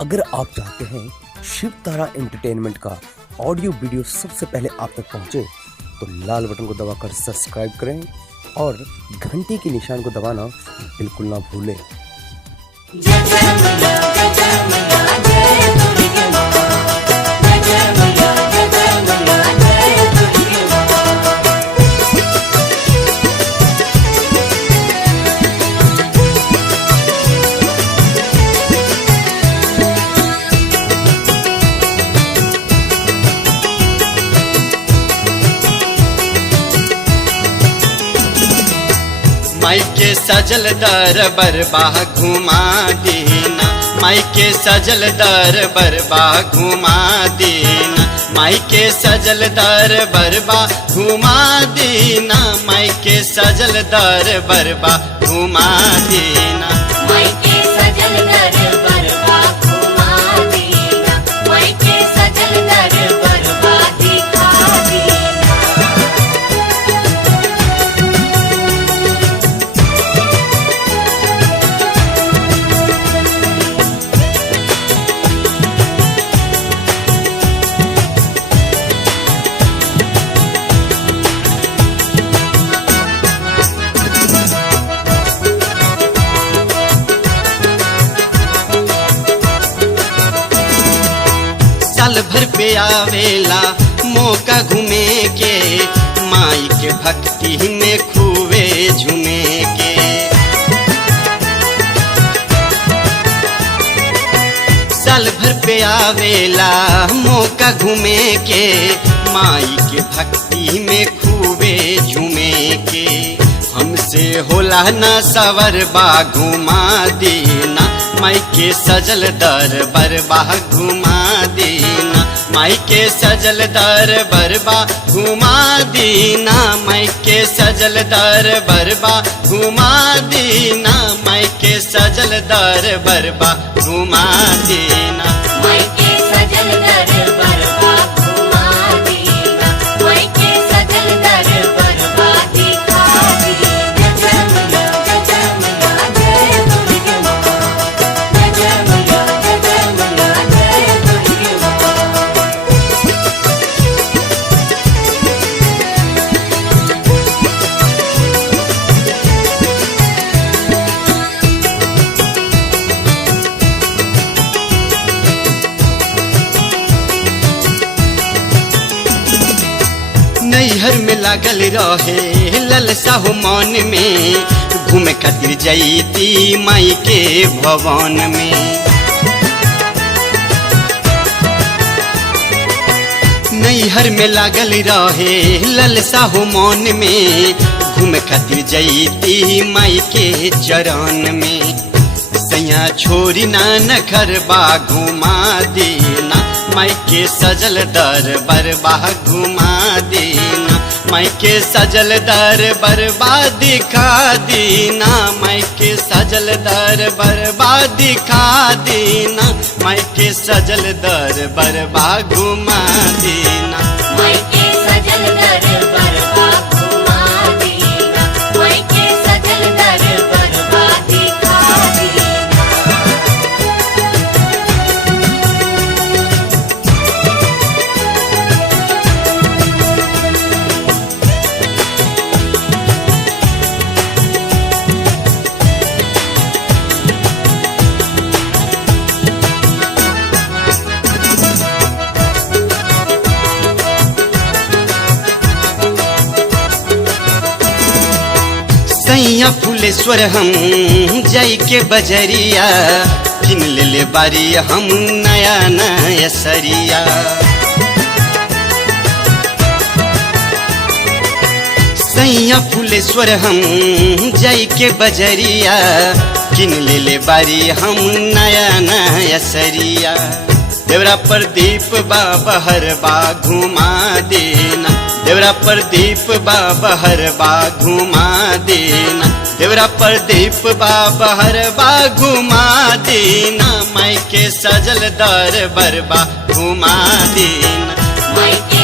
अगर आप चाहते हैं शिव तारा एंटरटेनमेंट का ऑडियो वीडियो सबसे पहले आप तक पहुंचे तो लाल बटन को दबाकर सब्सक्राइब करें और घंटी के निशान को दबाना बिल्कुल ना भूलें। मायके सजल दर बरबाह घुमा दीना, मायके सजल दर बरबा घुमा दीना, मायके सजल दर बरबा घुमा दीना, मायके सजल दर बरबा घुमा दीना। मायके सजल दर बरबा घुमा दीना, मायके सजल दर बरबा दिखा दीना। साल भर पे आवेला मौका घूमे के, माई के भक्ति में खूबे झूमे के। साल भर पे आवेला मौका घूमे के, माई के भक्ति में खूबे झूमे के। हमसे होला न सवर बा घुमा देना, मायके सजल दर बरबा घुमा देना, मायके सजल दर बरबा घुमा देना, मायके सजल दर बरबा घुमा देना, मायके सजल दर बरबा घुमा देना। मायके सजल दर बरबा घुमा दीना, मायके सजल दर बरबा दिखा दीना। जजमला जजमला जय दुर्गे माँ, जजमला जजमला जय दुर्गे माँ। नैहर में लागल रहे ललसा हो मन में, घूमे खातिर जैती माई के भवन में। नैहर में लागल रहे ललसा हो मन में, घूमे खातिर जैती माई के चरण में। सैया छोरी ना नखरबा घुमा देना, मायके सजल दर बरबा घुमा देना, मायके सजल दर बरबा दिखा देना, मायके सजल दर बरबा दिखा देना, मायके सजल दर बरबा घुमा देना। मायके सजल दर बरबा घुमा दीना, मायके सजल दर बरबा दिखा दीना। सैया फुलेश्वर हम जाई के बजरिया, किन ले बारी हम नया नया सरिया। सैया फुलेश्वर हम जाई के बजरिया, किन ले बारी हम नया नया सरिया। देवरा प्रदीप बाबा हरबा घुमा देना, देवरा प्रदीप बाबा हरबा घुमा देना, देवरा प्रदीप बाबा हरबा घुमा देना, मायके सजल दर बरबा घुमा देना। मायके